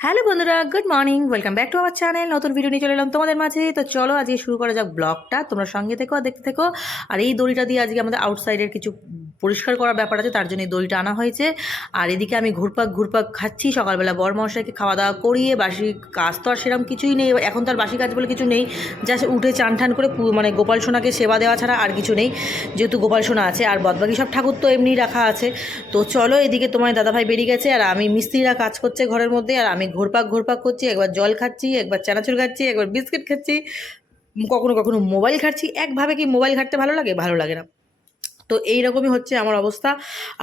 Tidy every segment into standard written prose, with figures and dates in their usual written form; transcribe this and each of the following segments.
Hello বন্ধুরা, good morning, welcome back to our channel. নতুন video নিয়ে চলে এলাম তোমাদের মাঝে। তো চলো আজকে শুরু করা যাক ব্লগটা। তোমরা সঙ্গে থেকো আর দেখতে থেকো। আর এই দড়িটা দিয়ে আজকে আমাদের আউটসাইডের কিছু পরিষ্কার করার ব্যাপার আছে, তার জন্য এই দড়িটা আনা হয়েছে। আর এদিকে আমি ঘুরপাক খাচ্ছি। সকালবেলা বরমশাইকে খাওয়া দাওয়া করিয়ে বাসি কাজ তো আর সেরকম কিছুই নেই, এখন তো আর বাসি কাজ বলে কিছু নেই। জাস্ট উঠে চান ঠান করে মানে গোপাল সোনাকে সেবা দেওয়া ছাড়া আর কিছু নেই, যেহেতু গোপাল সোনা আছে। আর বাদবাকি সব ঠাকুর তো এমনি রাখা আছে। তো চলো, এদিকে তোমার দাদাভাই বেরিয়ে গেছে আর আমি মিস্ত্রিরা কাজ করছে ঘরের মধ্যে, আর আমি ঘুরপাক করছি। একবার জল খাচ্ছি, একবার চানাচুর খাচ্ছি, একবার বিস্কিট খাচ্ছি, কখনো কখনো মোবাইল ঘাটছি। একভাবে কি মোবাইল ঘাটতে ভালো লাগে? ভালো লাগে না। তো এইরকমই হচ্ছে আমার অবস্থা।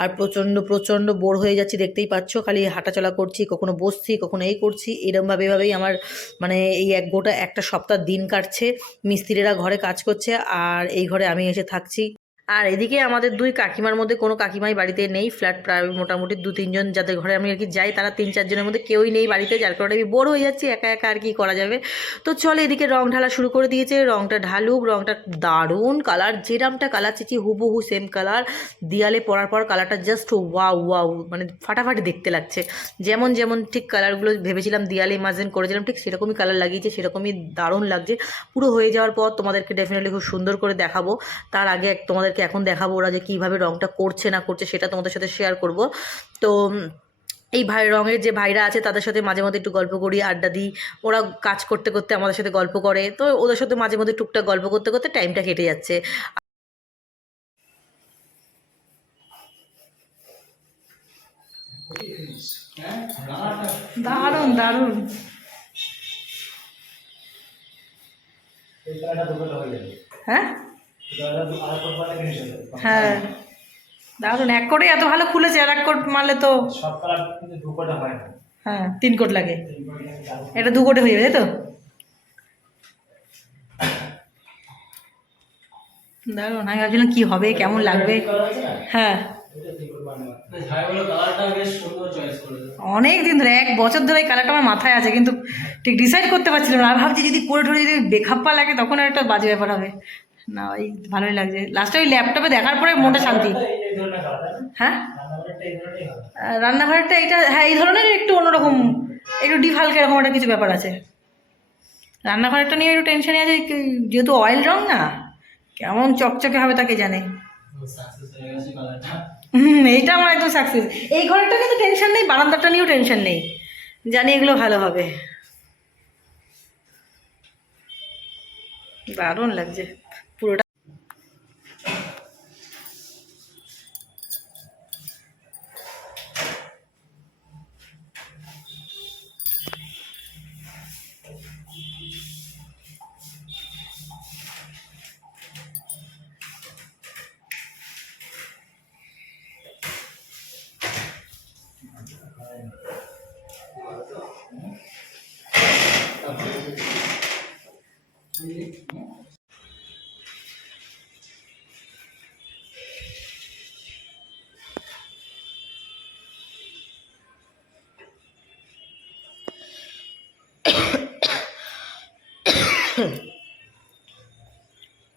আর প্রচণ্ড প্রচণ্ড বোর হয়ে যাচ্ছি, দেখতেই পাচ্ছ। খালি হাঁটাচলা করছি, কখনো বসছি, কখনো এই করছি। এভাবেই আমার মানে এই গোটা একটা সপ্তাহ দিন কাটছে। মিস্ত্রিরা ঘরে কাজ করছে আর এই ঘরে আমি এসে থাকছি। আর এদিকে আমাদের দুই কাকিমার মধ্যে কোনো কাকিমাই বাড়িতে নেই। ফ্ল্যাট প্রায় মোটামুটি 2-3 জন যাদের ঘরে আমি আর কি যাই, তারা 3-4 জনের মধ্যে কেউই নেই বাড়িতে, যার কারণে আমি বোর হয়ে যাচ্ছি একা একা। আর কি করা যাবে? তো চলো, এদিকে রং ঢালা শুরু করে দিয়েছে। রংটা ঢালুক। রংটা দারুণ কালার, যেরামটা কালার চেয়েছি হুবহু সেম কালার। দেয়ালে পরার পর কালারটা জাস্ট ওয়াও ওয়াও, মানে ফাটাফাটি দেখতে লাগছে। যেমন যেমন ঠিক কালারগুলো ভেবেছিলাম দেয়ালে ইমাজিন করেছিলাম, ঠিক সেরকমই কালার লাগিয়েছে, সেরকমই দারুণ লাগছে। পুরো হয়ে যাওয়ার পর তোমাদেরকে ডেফিনেটলি খুব সুন্দর করে দেখাবো। তার আগে তোমাদেরকে এখন দেখাবো ওরা যে কীভাবে রঙটা করছে না করছে, সেটা তোমাদের সাথে শেয়ার করব। তো এই রঙের যে ভাইরা আছে তাদের সাথে মাঝে মধ্যে একটু গল্প করি, আড্ডা দিই। ওরা কাজ করতে করতে আমাদের সাথে গল্প করে, তো ওদের সাথে মাঝে মধ্যে টুকটাক গল্প করতে করতে টাইমটা কেটে যাচ্ছে। দারুণ দারুণ। হ্যাঁ হ্যাঁ, দারুণ। এক কোটে এত ভালো খুলেছে, আর এক কোট মারলে তো হ্যাঁ 3 কোট লাগে। এটা 2 কোটে হয়ে যাবে, তাই তো? দারুণ। আমি ভাবছিলাম কী হবে, কেমন লাগবে। হ্যাঁ, অনেক দিন ধরে, 1 বছর ধরে এই কালারটা আমার মাথায় আছে, কিন্তু ঠিক ডিসাইড করতে পারছিলাম না। আর ভাবছি যদি করে ঠরে যদি বেখাপ্পা লাগে তখন আর একটা বাজে ব্যাপার হবে। না, ওই ভালোই লাগছে। লাস্টে ওই ল্যাপটপে দেখার পরে মনটা শান্তি। হ্যাঁ, রান্নাঘরটা এটা, হ্যাঁ এই ধরনের একটু অন্যরকম, একটু ডিপ হালকা এরকম একটা কিছু ব্যাপার আছে। রান্নাঘরটা নিয়ে একটু টেনশনে আছে, যেহেতু অয়েল রং না, কেমন চকচকে হবে তাকে জানে। এইটা আমার একদম সাকসেস। এই ঘরটা কিন্তু টেনশন নেই, বারান্দাটা নিয়েও টেনশন নেই, জানি এগুলো ভালো হবে। দারুণ লাগছে পুরোটা।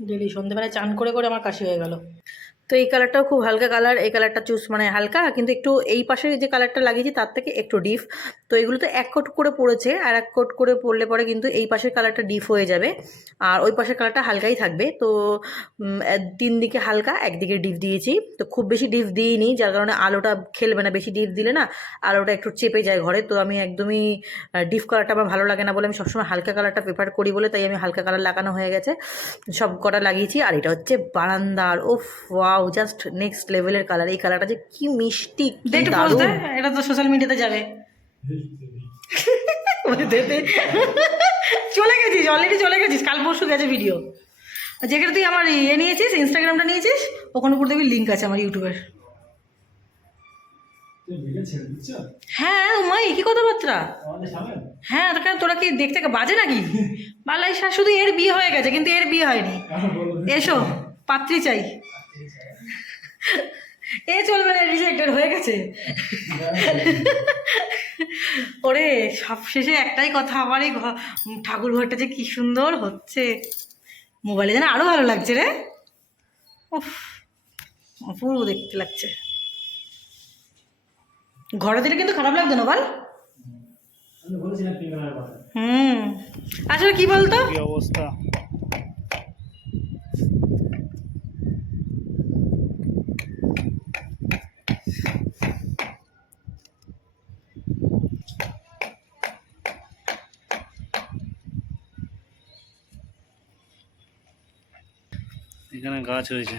ডেলি সন্ধ্যেবেলায় চান করে করে আমার কাশি হয়ে গেল। তো এই কালারটাও খুব হালকা কালার। এই কালারটা চুজ মানে হালকা, কিন্তু একটু এই পাশের যে কালারটা লাগিয়েছি তার থেকে একটু ডিপ। তো এগুলো তো 1 কোট করে পড়েছে, আর 1 কোট করে পড়লে পরে কিন্তু এই পাশের কালারটা ডিপ হয়ে যাবে, আর ওই পাশের কালারটা হালকাই থাকবে। তো 3 দিকে হালকা, একদিকে ডিপ দিয়েছি। তো খুব বেশি ডিপ দিইনি, যার কারণে আলোটা খেলবে না। বেশি ডিপ দিলে না আলোটা একটু চেপে যায় ঘরে। তো আমি একদমই ডিপ কালারটা আমার ভালো লাগে না বলে আমি সবসময় হালকা কালারটা প্রেফার করি, বলে তাই আমি হালকা কালার লাগানো হয়ে গেছে, সব কটা লাগিয়েছি। আর এটা হচ্ছে বারান্দার, ও ওয়াও, জাস্ট নেক্সট লেভেলের কালার। এই কালারটা যে কি মিষ্টি, কি দারুণ। এটা তো সোশ্যাল মিডিয়াতে যাবে। চলে গেছিস, অলরেডি চলে গেছিস, কাল পরশু গেছে ভিডিও। যেখানে তুই আমার নিয়েছিস, ইনস্টাগ্রামটা নিয়েছিস, ওখানে উপর দেখবি লিঙ্ক আছে আমার ইউটিউবের। হ্যাঁ মা, কি কথাবার্তা। হ্যাঁ, কারণ তোরা কি দেখতে বাজে নাকি? বালাই শুধু এর বিয়ে হয়ে গেছে, কিন্তু এর বিয়ে হয়নি। এসো, পাত্রী চাই। এ চলবে না, রিজেক্টেড হয়ে গেছে। ওরে, সব শেষে একটাই কথা, আমার এই ঠাকুর ঘরটা যে কি সুন্দর হচ্ছে, মোবাইলে যেন আরো ভালো লাগছে রে। উফ, অপূর্ব দেখতে লাগছে। ঘরে দিলে কিন্তু খারাপ লাগতো না বল? আসলে কি বলতো, কি অবস্থা। এখানে গাছ হয়েছে,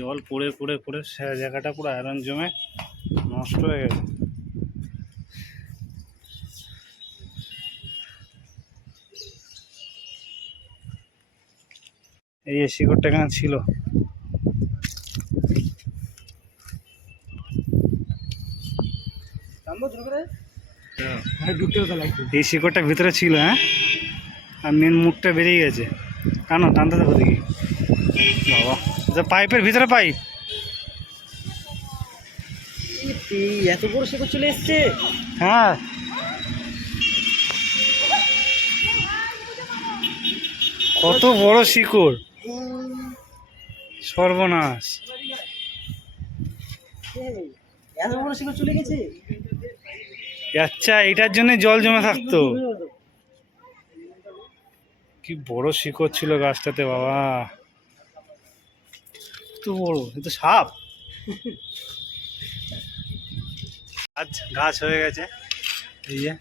জল পড়ে পড়ে পড়ে জায়গাটা পুরো আয়রন জমে নষ্ট হয়ে গেছে। এই শিকড়টা এখানে ছিল, এই শিকড়টা ভিতরে ছিল। হ্যাঁ, আর মেন মুখটা বেরিয়ে গেছে। কেন টানতে দেখো দেখি। বাবা, পাইপের ভিতরে পাইপ, এত বড় শিকড় চলে এসছে। হ্যাঁ কত বড় শিকড়, সর্বনাশ। এত বড় শিকড় চলে গেছে। আচ্ছা, এটার জন্য জল জমে থাকতো। কি বড় শিকড় ছিল গাছটাতে বাবা, কত বড়। এ তো সাপ। গাছ হয়ে গেছে এই যে।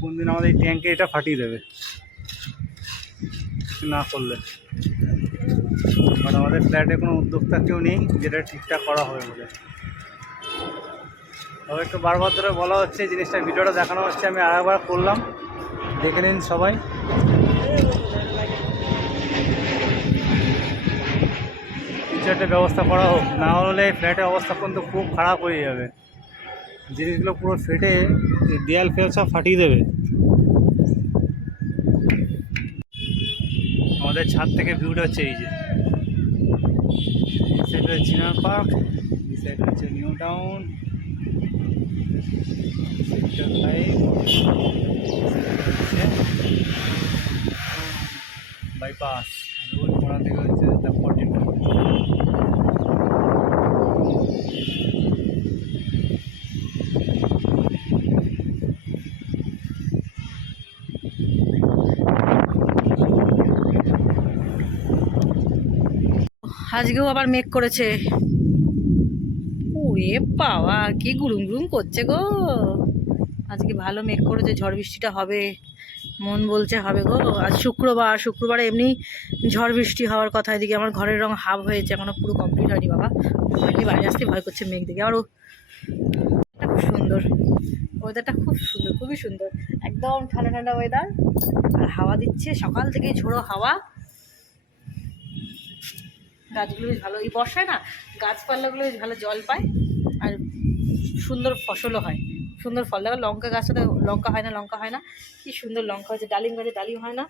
কোনদিন আমাদের এই ট্যাঙ্কে এটা ফাটিয়ে দেবে না করলে। কারণ আমাদের ফ্ল্যাটে কোনো উদ্যোক্তা কেউ নেই যেটা ঠিকঠাক করা হবে বলে। তবে একটু বারবার ধরে বলা হচ্ছে, জিনিসটা ভিডিওটা দেখানো হচ্ছে, আমি আরেকবার করলাম, দেখে নিন সবাই। কিছু একটা ব্যবস্থা করা হোক, না হলে ফ্ল্যাটের অবস্থা কিন্তু খুব খারাপ হয়ে যাবে। জিনিসগুলো পুরো ফেটে দেয়াল ফেয়াল সব ফাটিয়ে দেবে। আমাদের ছাদ থেকে ভিউটা হচ্ছে এই যে, এই সাইডে চিনার পার্ক, এই সাইডে হচ্ছে new town, sector 5, bypass, road পড়া থেকে হচ্ছে দ্য 14। আজকেও আবার মেঘ করেছে। ওরে বাবা, কি গুরুম গুরুম করছে গো। আজকে ভালো মেঘ করেছে, ঝড় বৃষ্টিটা হবে মন বলছে, হবে গো। আজ শুক্রবারে এমনি ঝড় বৃষ্টি হওয়ার কথা। এদিকে আমার ঘরের রং হাফ হয়েছে, এখনো পুরো কমপ্লিট হয়নি বাবা। এমনি বাইরে আসতে ভয় করছে মেঘ দেখে। আরও খুব সুন্দর ওয়েদারটা, খুব সুন্দর, খুবই সুন্দর, একদম ঠান্ডা ঠান্ডা ওয়েদার। আর হাওয়া দিচ্ছে সকাল থেকে, ঝোড়ো হাওয়া। গাছগুলো বেশ ভালো, এই বর্ষায় না গাছপালাগুলো বেশ ভালো জল পায়, আর সুন্দর ফসলও হয়, সুন্দর ফল। দেখো লঙ্কা গাছটাতে লঙ্কা হয় না, কি সুন্দর লঙ্কা হয়েছে। ডালিম গাছে ডালিম হয় না,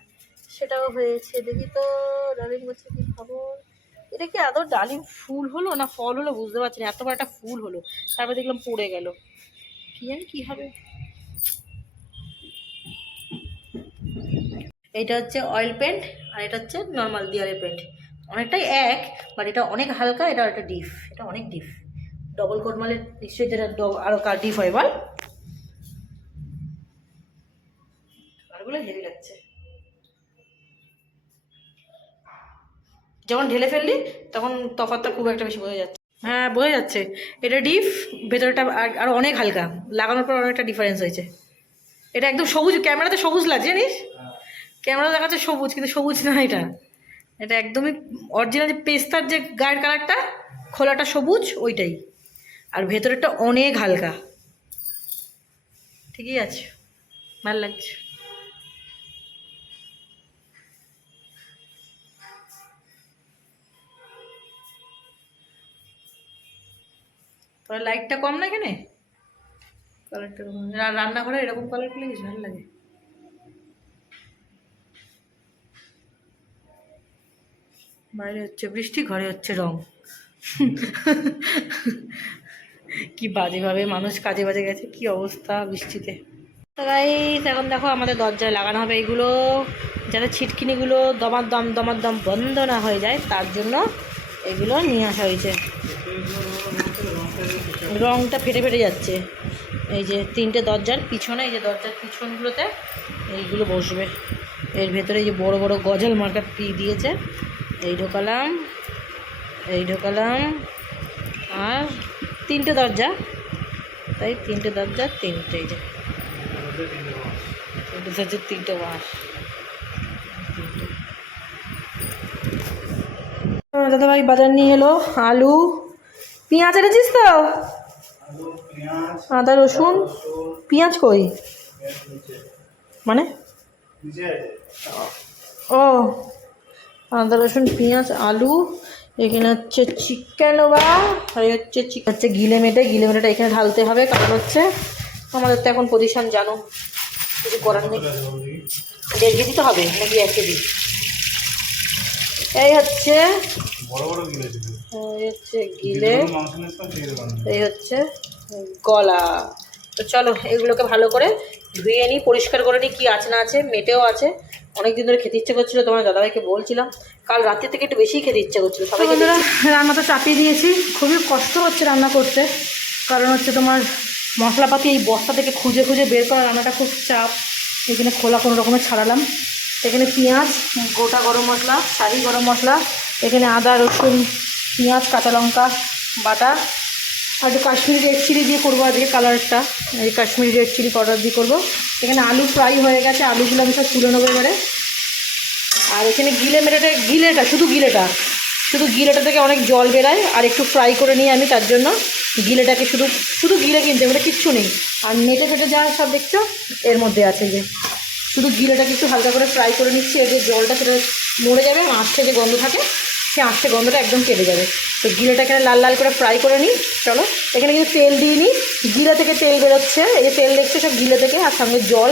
সেটাও হয়েছে। দেখি তো ডালিম গাছে কি খবর। এটা কি আদৌ ডালিম ফুল হলো না ফল হলো বুঝতে পারছি না। এত বড় একটা ফুল হলো, তারপর দেখলাম পড়ে গেল, কি জানি কি হবে। এটা হচ্ছে অয়েল পেন্ট, আর এটা হচ্ছে নর্মাল দেয়ালের পেন্ট। অনেকটাই এক, বাট এটা অনেক হালকা, এটা একটা ডিপ, এটা অনেক ডিপ। ডবল কোট মালে নিশ্চয়ই যেটা আরও ডিপ হয় বল। কারগুলো হেভি লাগছে, যখন ঢেলে ফেললি তখন তফাৎটা খুব একটা বেশি বোঝা যাচ্ছে। হ্যাঁ বোঝা যাচ্ছে, এটা ডিপ, ভেতরটা আরও অনেক হালকা, লাগানোর পর অনেকটা ডিফারেন্স হয়েছে। এটা একদম সবুজ, ক্যামেরাতে সবুজ লাগছে জানিস, ক্যামেরা দেখাচ্ছে সবুজ, কিন্তু সবুজ না এটা। এটা একদমই অরিজিনাল যে পেস্তার যে গায়ের কালারটা, খোলাটা সবুজ ওইটাই, আর ভেতরেরটা অনেক হালকা। ঠিকই আছে, ভালো লাগছে। তবে লাইটটা কম না এখানে, কালারটা কম। রান্নাঘরে এরকম কালার পেলে বেশ ভালো লাগে। বাইরে হচ্ছে বৃষ্টি, ঘরে হচ্ছে রং। কি বাজেভাবে মানুষ কাজে বাজে গেছে, কি অবস্থা বৃষ্টিতে। গাইস এখন দেখো আমাদের দরজায় লাগানো হবে এইগুলো, যাতে ছিটকিনিগুলো দমার দম বন্ধ না হয়ে যায়, তার জন্য এগুলো নিয়ে আসা হয়েছে। রংটা ফেটে ফেটে যাচ্ছে। এই যে 3টে দরজার পিছনে, এই যে দরজার পিছনগুলোতে এইগুলো বসবে। এর ভেতরে এই যে বড় বড় গজাল মার্কা দিয়েছে, এই ঢোকালাম, এই ঢোকালাম, আর 3টে দরজা, তাই 3টে দরজা 3টে, এই যে 3টে দরজা 3টে বাঁশ। দাদাভাই বাজার নিয়ে এলো, আলু পেঁয়াজ এনেছিস তো, আদা রসুন, পেঁয়াজ কই মানে, ও আদা রসুন পেঁয়াজ আলু, এখানে হচ্ছে চিকেন, বা আর হচ্ছে গিলে মেটেটা এখানে ঢালতে হবে, কারণ হচ্ছে আমাদের তো এখন পজিশন জানো, কিছু করার নেই। 1.5 কেজি তো হবে নাকি 1 কেজি? এই হচ্ছে গিলে, এই হচ্ছে গলা। তো চলো এগুলোকে ভালো করে ধুয়ে নিই, পরিষ্কার করে নিই, কী আছে না আছে, মেটেও আছে। অনেক দিন ধরে খেতে ইচ্ছে করছিলো, তোমার দাদাভাইকে বলছিলাম, কাল রাত্রি থেকে একটু বেশি খেতে ইচ্ছে করছিলো সবাইকে। রান্না তো চাপিয়ে দিয়েছি, খুবই কষ্ট হচ্ছে রান্না করতে, কারণ হচ্ছে তোমার মশলাপাতি এই বস্তা থেকে খুঁজে খুঁজে বের করা, রান্নাটা খুব চাপ। এখানে খোলা কোনো রকমের ছাড়ালাম, এখানে পেঁয়াজ, গোটা গরম মশলা, শাহি গরম মশলা, এখানে আদা রসুন পেঁয়াজ কাঁচা লঙ্কা বাটা, আর একটু কাশ্মীরি রেড চিলি দিয়ে করবো আজকে কালারটা, এই কাশ্মীরি রেড চিলি পাউডার দিয়ে করবো। এখানে আলু ফ্রাই হয়ে গেছে, আলুগুলো আমি সব তুলে নেবো এবারে। আর এখানে শুধু গিলেটা থেকে অনেক জল বেরায়, আর একটু ফ্রাই করে নিই আমি, তার জন্য গিলেটাকে শুধু গিলে কিনতে মানে কিচ্ছু নেই। আর মেটে ফেটে যা সব দেখছো এর মধ্যে আছে, যে শুধু গিলেটাকে একটু হালকা করে ফ্রাই করে নিচ্ছি, এর যে জলটা সেটা মরে যাবে, আঁশটা যে গন্ধ থাকে সেই আঁশটা গন্ধটা একদম কেটে যাবে। তো গিলেটা এখানে লাল লাল করে ফ্রাই করে নিই। চলো এখানে কিন্তু তেল দিয়ে নিই, গিলে থেকে তেল বেরোচ্ছে, এই যে তেল দেখছে সব গিলে থেকে, আর সঙ্গে জল।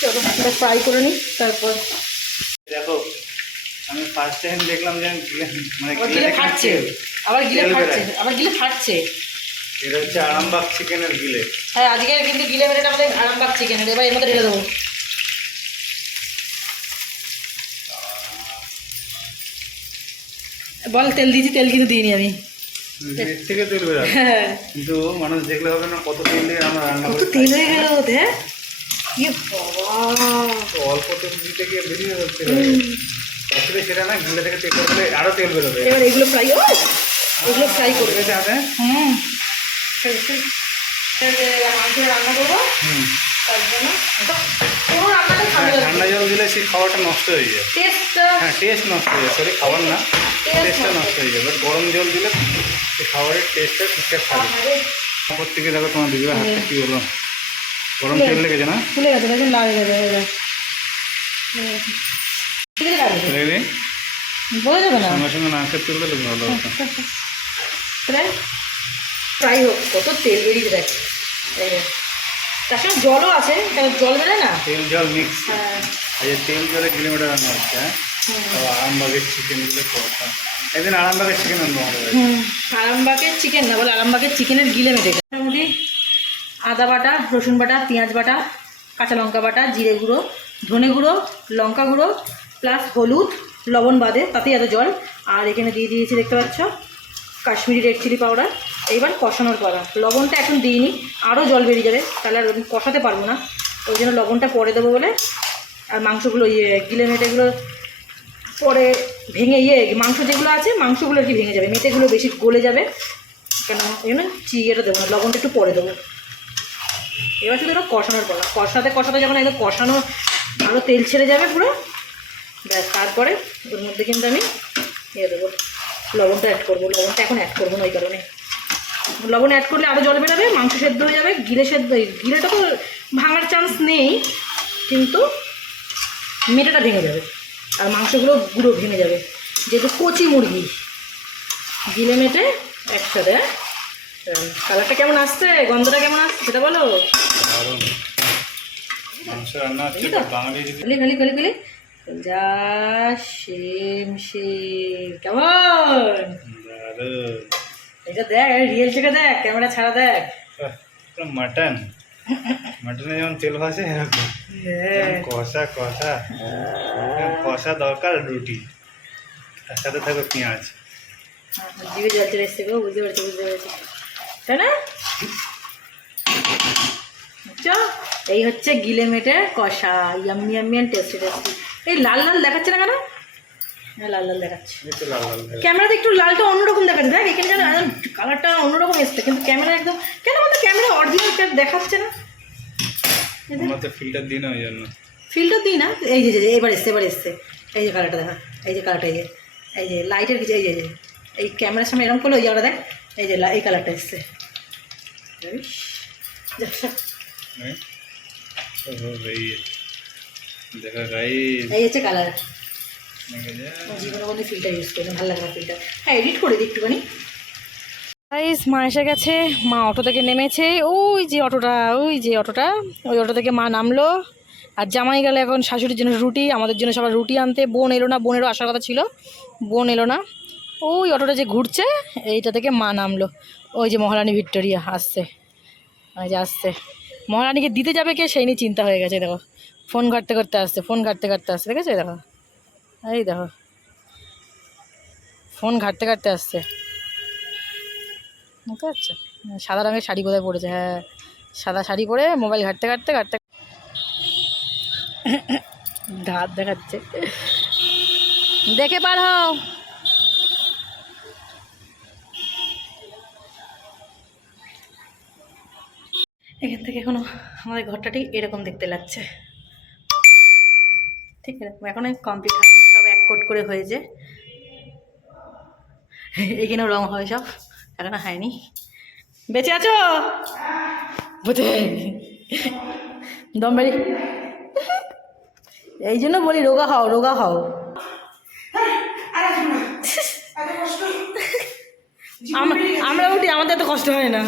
চলো এটা ফ্রাই করে নিই। তারপর দেখো আমি ফার্স্ট টাইম দেখলাম যে গিলে ফাটছে, আবার গিলে ফাটছে। এটা হচ্ছে আরামবাগ চিকেনের গিলে। হ্যাঁ আজকের কিন্তু গিলে মেরেটা আমাদের আরামবাগ চিকেনের। এবার এর মধ্যে ঢেলে দেবো। বল তেল দিয়েছি, তেল কিন্তু দিইনি আমি, এর থেকে তেল বেরোয়। হ্যাঁ কিন্তু মানুষ দেখলে হবে না কত তেল দিয়ে আমরা রান্না কত করি। তেল হয়ে গেল ওতে, কি বাবা, অল্প তেল দিতে গিয়ে বেরিয়ে যাচ্ছে। আসলে সেটা না, গিলে থেকে তেল করলে আরো তেল বেরোবে। এবার এগুলো ফ্রাই করবে। হুম মাংসের রান্না করবো, তার জন্য পুরো রান্নাটা ঠান্ডা জল দিলে সেই খাবারটা নষ্ট হয়ে যায়, টেস্ট নষ্ট হয়ে যায়, সরি খাবার না, টেস্টটা নষ্ট হয়ে যায়। বাট গরম জল দিলে সেই খাবারের টেস্টটা ঠিকঠাক থাকে। তারপর থেকে দেখো তোমার দিদির হাতটা কী হলো, গরম তেল লেগেছে না, ফুলে গেছে, দেখুন লাল হয়ে গেছে, বোঝা যাবে না, সঙ্গে সঙ্গে না খেতে তুললে ভালো হতো। ফ্রাই হোক, কত তেল বেরিয়ে দেখ, তার সঙ্গে জলও আছে, জল বেরোয় না, তেল জল মিক্স। এই তেল জলে গিলে মেটে রান্না হচ্ছে। আরামবাগের চিকেন দিলে একদিন আরামবাগের চিকেন আনবো আমাদের। আরামবাগের চিকেন না বলে, আরামবাগের চিকেনের গিলে মেটে। মোটামুটি আদা বাটা, রসুন বাটা, পেঁয়াজ বাটা, কাঁচা লঙ্কা বাটা, জিরে গুঁড়ো, ধনে গুঁড়ো, লঙ্কা গুঁড়ো, প্লাস হলুদ, লবণ বাদে, তাতেই এত জল। আর এখানে দিয়ে দিয়েছি দেখতে পাচ্ছ কাশ্মীরি রেড চিলি পাউডার। এইবার কষানোর পালা, লবণটা এখন দিইনি, আরও জল বেরিয়ে যাবে, তাহলে আর কষাতে পারবো না, ওই জন্য লবণটা পরে দেবো বলে। আর মাংসগুলো গিলে মেটেগুলো পরে ভেঙে মাংস যেগুলো আছে মাংসগুলো আর কি ভেঙে যাবে, মেটেগুলো বেশি গলে যাবে, কেন এই জন্য চিড়িটা দেবো না, লবণটা একটু পরে দেবো। এবার শুধু এটা কষানোর পালা, কষাতে যখন একদম কষানো ভালো তেল ছেড়ে যাবে পুরো, ব্যাস তারপরে ওর মধ্যে কিন্তু আমি দেবো লবণটা অ্যাড করবো। লবণটা এখন অ্যাড করবো না, ওই কারণে লবণ অ্যাড করলে আরও জল বেরোবে, মাংস সেদ্ধ হয়ে যাবে, গিলেটা তো ভাঙার চান্স নেই, কিন্তু মেটেটা ভেঙে যাবে আর মাংসগুলো গুঁড়ো ভেঙে যাবে, যেহেতু কচি মুরগি গিলে মেটে একসাথে। কালারটা কেমন আসছে, গন্ধটা কেমন আসছে সেটা বলো। খালি যা সেম কেমন, এটা দেখ রিয়েল থেকে দেখ, ক্যামেরা ছাড়া দেখ, মাটন মাটনে যেমন তেল ভাসে এরকম কষা কষা কষা দরকার রুটি, তার সাথে থাকবে পেঁয়াজ। জিভে জল চলে এসছে গো, বুঝতে পেরেছি তাই না? আচ্ছা, এই হচ্ছে গিলে মেটে কষা, yummy yummy and tasty tasty. এই লাল লাল দেখাচ্ছে না কেন? হ্যাঁ লাল লাল দেখাচ্ছে, ক্যামেরাতে একটু লালটা অন্যরকম দেখাচ্ছে। দেখ এখানে যেন কালারটা অন্যরকম এসছে, কিন্তু ক্যামেরা একদম কেন বলতো, ক্যামেরা অরিজিনাল দেখাচ্ছে না। ফিল্টার দিই না ওই জন্য, ফিল্টার দিই না। এই যে এবার এসছে এই যে কালারটা দেখা, এই যে কালারটা, এই যে লাইটের কিছু, এই যে এই ক্যামেরার সামনে এরকম করলো, ওই জায়গাটা দেখ, এই যে এই কালারটা এসছে। এই হচ্ছে কালার। জীবনে কোনো ফিল্টার ইউজ করি না, ভালো লাগে না ফিল্টার। হ্যাঁ এডিট করে দিই একটুখানি। গাইস মা এসে গেছে, মা অটো থেকে নেমেছে, ওই যে অটোটা, ওই অটো থেকে মা নামলো। আর জামাই গেল এখন শাশুড়ির জন্য রুটি, আমাদের জন্য সবার রুটি আনতে। বোন এলো না, বোনেরও আসার কথা ছিল, বোন এলো না। ওই অটোটা যে ঘুরছে এইটা থেকে মা নামলো। ওই যে মহারানী ভিক্টোরিয়া আসছে, ওই যে আসছে। মহারানীকে দিতে যাবে কে সেই নিয়ে চিন্তা হয়ে গেছে। দেখো ফোন ঘাটতে ঘাটতে আসছে, দেখেছো? দেখো এই দেখো ফোন ঘাটতে ঘাটতে আসছে, বুঝতে পারছো? সাদা রঙের শাড়ি কোথায় পরেছে, হ্যাঁ সাদা শাড়ি পরে মোবাইল ঘাটতে দাঁত দেখাচ্ছে। দেখে পার হও। এখান থেকে এখনো আমাদের ঘরটা ঠিক এরকম দেখতে লাগছে, ঠিক এরকম। এখনো কমপ্লিট হয়নি, সব এক কোট করে হয়েছে। এখানেও রং হয় সব, এখনো হয়নি। বেঁচে আছো? বুঝে দমবাড়ি, এই জন্য বলি রোগা হও। আমরা উঠি, আমাদের এত কষ্ট হয় না।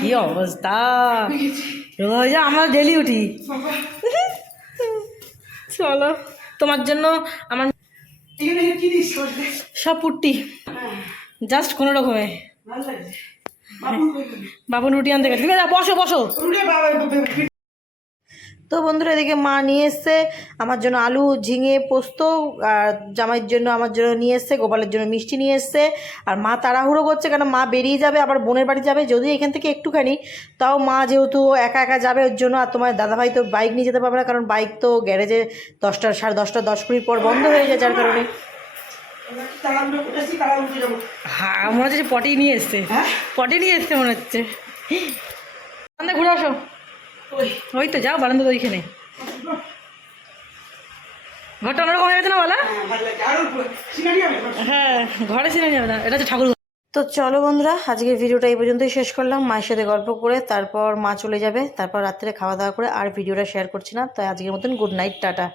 কি অবস্থা, রোগা হয়ে যায়, আমরা ডেলি উঠি। চলো তোমার জন্য আমার সব পুট্টি, জাস্ট কোনো রকমে। বাবু রুটি আনতে গেছে, বসো। তো বন্ধুরা এদিকে মা নিয়ে এসছে আমার জন্য আলু ঝিঙে পোস্ত, আর জামাইয়ের জন্য আমার জন্য নিয়ে এসছে, গোপালের জন্য মিষ্টি নিয়ে এসছে। আর মা তাড়াহুড়ো করছে, কারণ মা বেরিয়ে যাবে, আবার বোনের বাড়ি যাবে, যদিও এখান থেকে একটুখানি, তাও মা যেহেতু একা একা যাবে ওর জন্য। আর তোমার দাদাভাই তো বাইক নিয়ে যেতে পারবে না, কারণ বাইক তো গ্যারেজে 10টা 10:30 10:20 পর বন্ধ হয়ে যায়, যার কারণে। হ্যাঁ মনে হচ্ছে পটি নিয়ে এসছে, মনে হচ্ছে। ঘুরে আসো, ওই তো যাও বারান্দা, ওইখানে ঘরটা অন্যরকম হয়ে গেছে না বলা? হ্যাঁ ঘরে সিনারি হবে না, এটা হচ্ছে ঠাকুর। তো চলো বন্ধুরা, আজকের ভিডিওটা এই পর্যন্তই শেষ করলাম। মায়ের সাথে গল্প করে তারপর মা চলে যাবে, তারপর রাত্রে খাওয়া দাওয়া করে আর ভিডিওটা শেয়ার করছি না। তাই আজকের মতন গুড নাইট, টাটা।